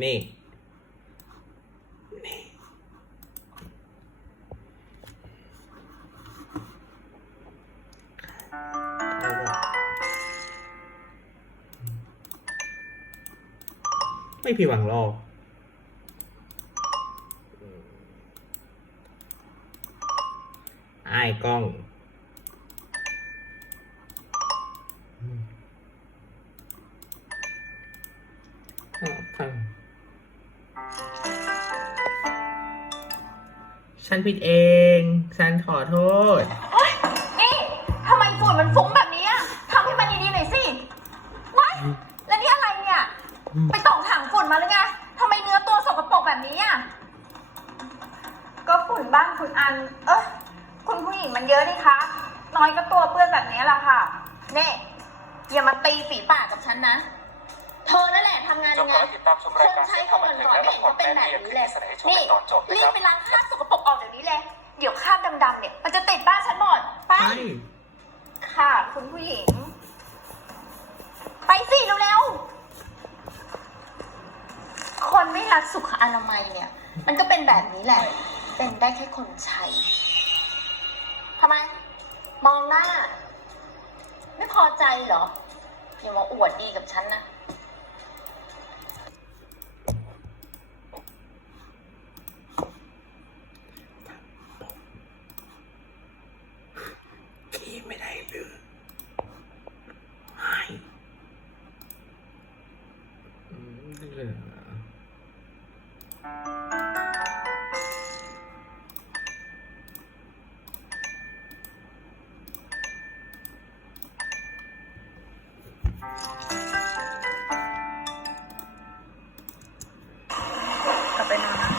นี่ ไม่ผิดหวังหรอกอืมอ้กล้องอืมอ่ ฉันผิดเอง ฉันขอโทษนี่ทำไมฝุ่นมันฟุ้งแบบนี้อะทำให้มันดีๆหน่อยสิว้ายแล้วนี่อะไรเนี่ย ไปต่องถังฝุ่นมาหรือไงทำไมเนื้อตัวสกปรกแบบนี้อะก็ฝุ่นบ้างฝุ่นอัน เอ้ยคุณผู้หญิงมันเยอะนี่คะ น้อยก็ตัวเปื้อนแบบนี้แหละค่ะ นี่อย่ามาตีฝีปากกับฉันนะ เธอนั่นแหละทำงานจยับงไงแล้วติดตามชมรายการคนใช้คนก่อนๆไม่เห็นเขาเป็นแบบนี้เลยเสนอให้ชมนี่ในตอนจบนะรีครับบไปล้างคราบสกปรกออกเดี๋ยวนี้เลย เดี๋ยวคราบดำๆเนี่ยมันจะติดบ้านฉันหมดไปไปค่ะ คุณผู้หญิง ไปสิเร็วๆ คนไม่รักสุขอนามัยเนี่ย มันก็เป็นแบบนี้แหละ เป็นได้แค่คนใช้ทำไม มองหน้า ไม่พอใจเหรอ อย่ามาอวดดีกับฉันนะ พี่ไม่ได้หรือไม่อืมเหลือ กลับไปนอนนะ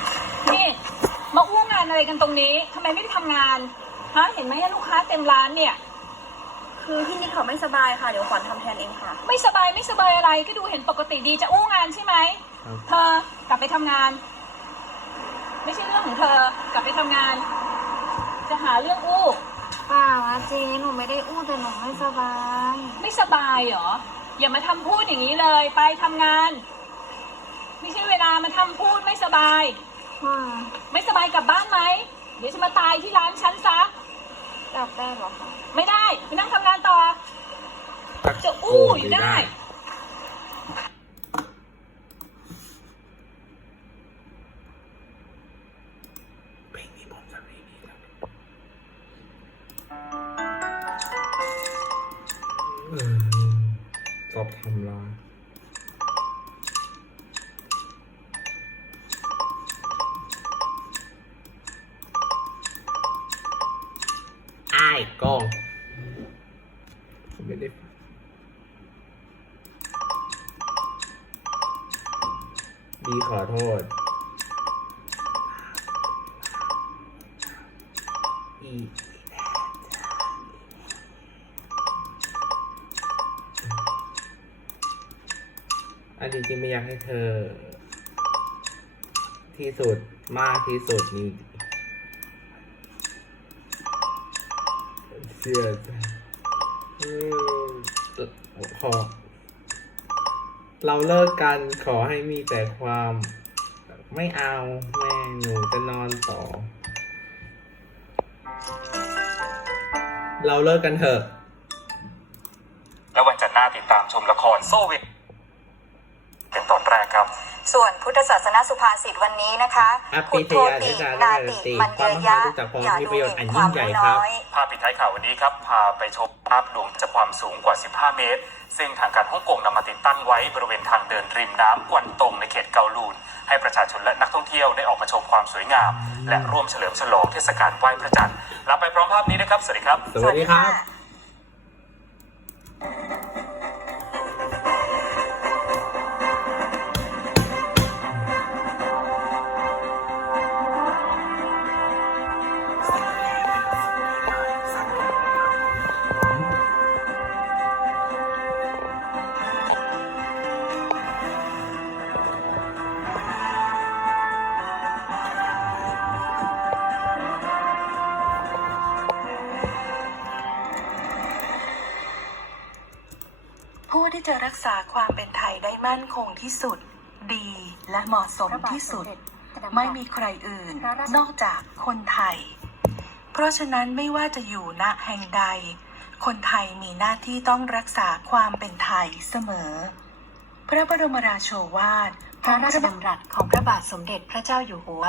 นี่ มาอู้งานอะไรกันตรงนี้ทำไมไม่ไปทำงานฮะเห็นไหมลูกค้าเต็มร้านเนี่ย คือพี่นิดเขาไม่สบายค่ะ เดี๋ยวขวัญทำแทนเองค่ะ ไม่สบายไม่สบายอะไรก็ดูเห็นปกติดีจะอู้งานใช่ไหม ครับ เธอกลับไปทำงาน ไม่ใช่เรื่องของเธอกลับไปทำงาน จะหาเรื่องอู้ เปล่าอะเจ๊หนูไม่ได้อู้แต่หนูไม่สบาย ไม่สบายเหรอ อย่ามาทำพูดอย่างนี้เลย ไปทำงาน ไม่ใช่เวลามาทำพูดไม่สบาย ค่ะไม่สบายกลับบ้านไหม เดี๋ยวจะมาตายที่ร้านฉันซะ กลับได้เหรอคะ ไม่ได้ไปนั่งทำงานต่อ จะอู้อยู่ได้ เพลงนี้ผมจะไม่มีแล้วตอบทำลายอ้กองผมไม่ได้ดีขอโทษ อีอันจริงๆไม่อยากให้เธอ ที่สุดมากที่สุดนี่เชื่อใจขอ เราเลิกกันขอให้มีแต่ความ ไม่เอาแม่หนูจะนอนต่อ เราเลิกกันเถอะ และวันจันทร์หน้าติดตามชมละครโซเวต เป็นตอนแรกครับ ส่วนพุทธศาสนสุภาษิตวันนี้นะคะอภิขุดเทโทยาตินิสานานิติติมันคเยวามยะมหารู้จักพร้อมอย่ามีดูประโยชน์หอันมิ่นคยิ่วางมใหญ่รู้ครับน้อยภาพปิดท้ายข่าววันนี้ครับ พาไปชมภาพดวงจากความสูงกว่า 15 เมตร ซึ่งทางการฮ่องกงนำมาติดตั้งไว้บริเวณทางเดินริมน้ำกวนตงในเขตเกาลูน ให้ประชาชนและนักท่องเที่ยวได้ออกมาชมความสวยงาม และร่วมเฉลิมฉลองเทศกาลไหว้พระจันทร์ลาไปพร้อมภาพนี้นะครับ สวัสดีครับ สวัสดีครับ จะรักษาความเป็นไทยได้มั่นคงที่สุด ดีและเหมาะสมที่สุด ไม่มีใครอื่นนอกจากคนไทย เพราะฉะนั้นไม่ว่าจะอยู่ณแห่งใด คนไทยมีหน้าที่ต้องรักษาความเป็นไทยเสมอ พระบรมราโชวาทพระราชดำรัสของพระบาทสมเด็จพระเจ้าอยู่หัว